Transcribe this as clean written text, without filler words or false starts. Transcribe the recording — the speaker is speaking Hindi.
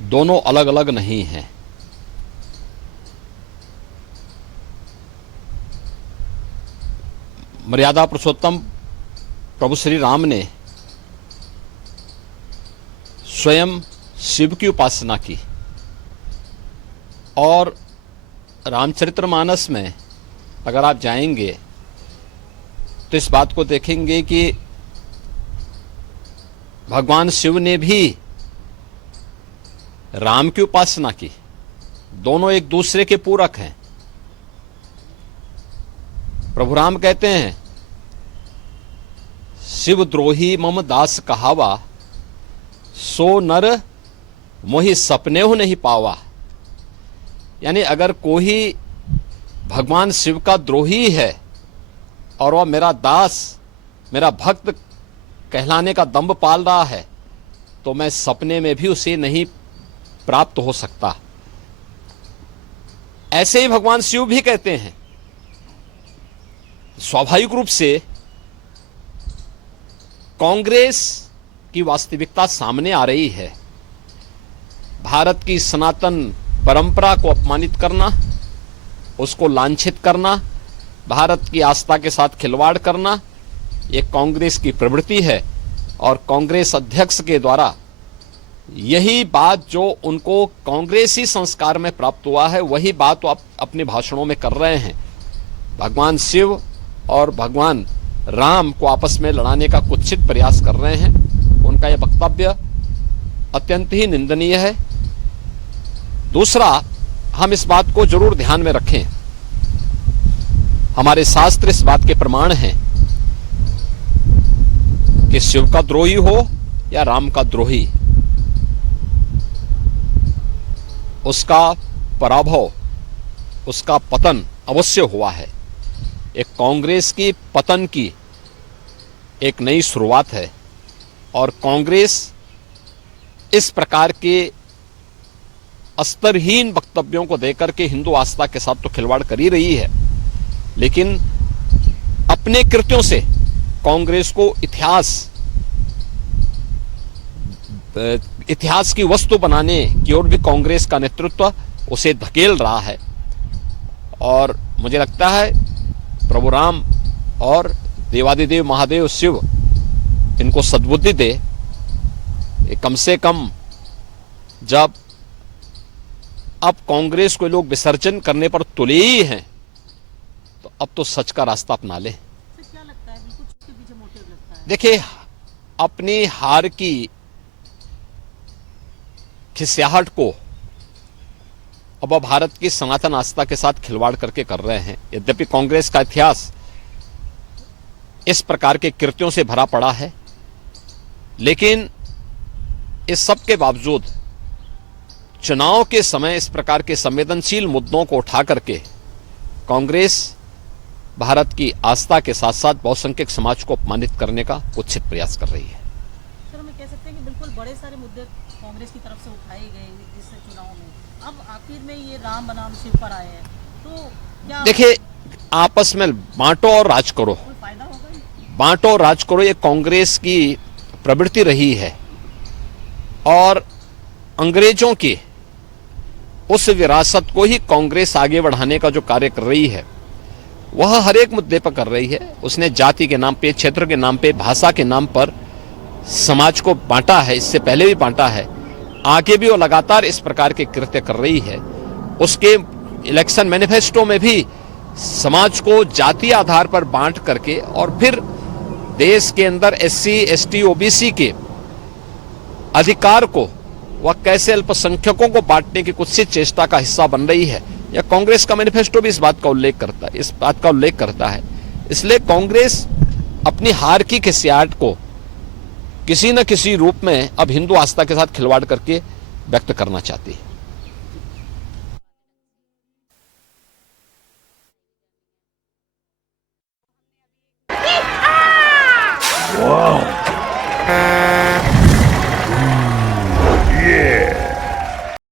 दोनों अलग अलग नहीं हैं। मर्यादा पुरुषोत्तम प्रभु श्री राम ने स्वयं शिव की उपासना की और रामचरितमानस में अगर आप जाएंगे तो इस बात को देखेंगे कि भगवान शिव ने भी राम की उपासना की। दोनों एक दूसरे के पूरक हैं। प्रभु राम कहते हैं, शिव द्रोही मम दास कहावा, सो नर मोहि सपने हो नहीं पावा। यानी अगर कोई भगवान शिव का द्रोही है और वह मेरा दास, मेरा भक्त कहलाने का दंभ पाल रहा है, तो मैं सपने में भी उसे नहीं प्राप्त हो सकता। ऐसे ही भगवान शिव भी कहते हैं। स्वाभाविक रूप से कांग्रेस की वास्तविकता सामने आ रही है। भारत की सनातन परंपरा को अपमानित करना, उसको लांछित करना, भारत की आस्था के साथ खिलवाड़ करना, ये कांग्रेस की प्रवृत्ति है। और कांग्रेस अध्यक्ष के द्वारा यही बात जो उनको कांग्रेसी संस्कार में प्राप्त हुआ है, वही बात वो अपने भाषणों में कर रहे हैं। भगवान शिव और भगवान राम को आपस में लड़ाने का कुत्सित प्रयास कर रहे हैं। उनका यह वक्तव्य अत्यंत ही निंदनीय है। दूसरा, हम इस बात को जरूर ध्यान में रखें, हमारे शास्त्र इस बात के प्रमाण हैं कि शिव का द्रोही हो या राम का द्रोही, उसका पराभव, उसका पतन अवश्य हुआ है। एक कांग्रेस की पतन की एक नई शुरुआत है और कांग्रेस इस प्रकार के स्तरहीन वक्तव्यों को देकर के हिंदू आस्था के साथ तो खिलवाड़ कर ही रही है, लेकिन अपने कृत्यों से कांग्रेस को इतिहास की वस्तु बनाने की ओर भी कांग्रेस का नेतृत्व उसे धकेल रहा है। और मुझे लगता है प्रभु राम और देवादिदेव महादेव शिव इनको सद्बुद्धि दे। कम से कम जब अब कांग्रेस को लोग विसर्जन करने पर तुले ही हैं, तो अब तो सच का रास्ता अपना ले। क्या लगता है, बिल्कुल उसके पीछे मोटिव लगता है? देखिए, अपनी हार की खिसियाहट को अब भारत की सनातन आस्था के साथ खिलवाड़ करके कर रहे हैं। यद्यपि कांग्रेस का इतिहास इस प्रकार के कृत्यों से भरा पड़ा है, लेकिन इस सब के बावजूद चुनाव के समय इस प्रकार के संवेदनशील मुद्दों को उठा करके कांग्रेस भारत की आस्था के साथ साथ बहुसंख्यक समाज को अपमानित करने का कुत्सित प्रयास कर रही है। सर, हम कह सकते हैं कि बिल्कुल बड़े सारे मुद्दे कांग्रेस की तरफ से उठाए गए इस चुनाव में, अब आखिर में ये राम बनाम शिव पर आए हैं, तो क्या देखिए, आपस में बांटो और राज करो, कोई फायदा होगा? बांटो और राज करो, ये कांग्रेस की प्रवृत्ति रही है। और अंग्रेजों की उस विरासत को ही कांग्रेस आगे बढ़ाने का जो कार्य कर रही है, वह हर एक मुद्दे पर कर रही है। उसने जाति के नाम पे, क्षेत्र के नाम पे, भाषा के नाम पर समाज को बांटा है, इससे पहले भी बांटा है, आगे भी वो लगातार इस प्रकार के कृत्य कर रही है। उसके इलेक्शन मैनिफेस्टो में भी समाज को जातीय आधार पर बांट करके और फिर देश के अंदर एससी, एसटी, ओबीसी के अधिकार को वह कैसे अल्पसंख्यकों को बांटने की कुत्सित चेष्टा का हिस्सा बन रही है। या कांग्रेस का मैनिफेस्टो भी इस बात का उल्लेख करता है। इसलिए कांग्रेस अपनी हार की खिसियाहट को किसी न किसी रूप में अब हिंदू आस्था के साथ खिलवाड़ करके व्यक्त करना चाहती है।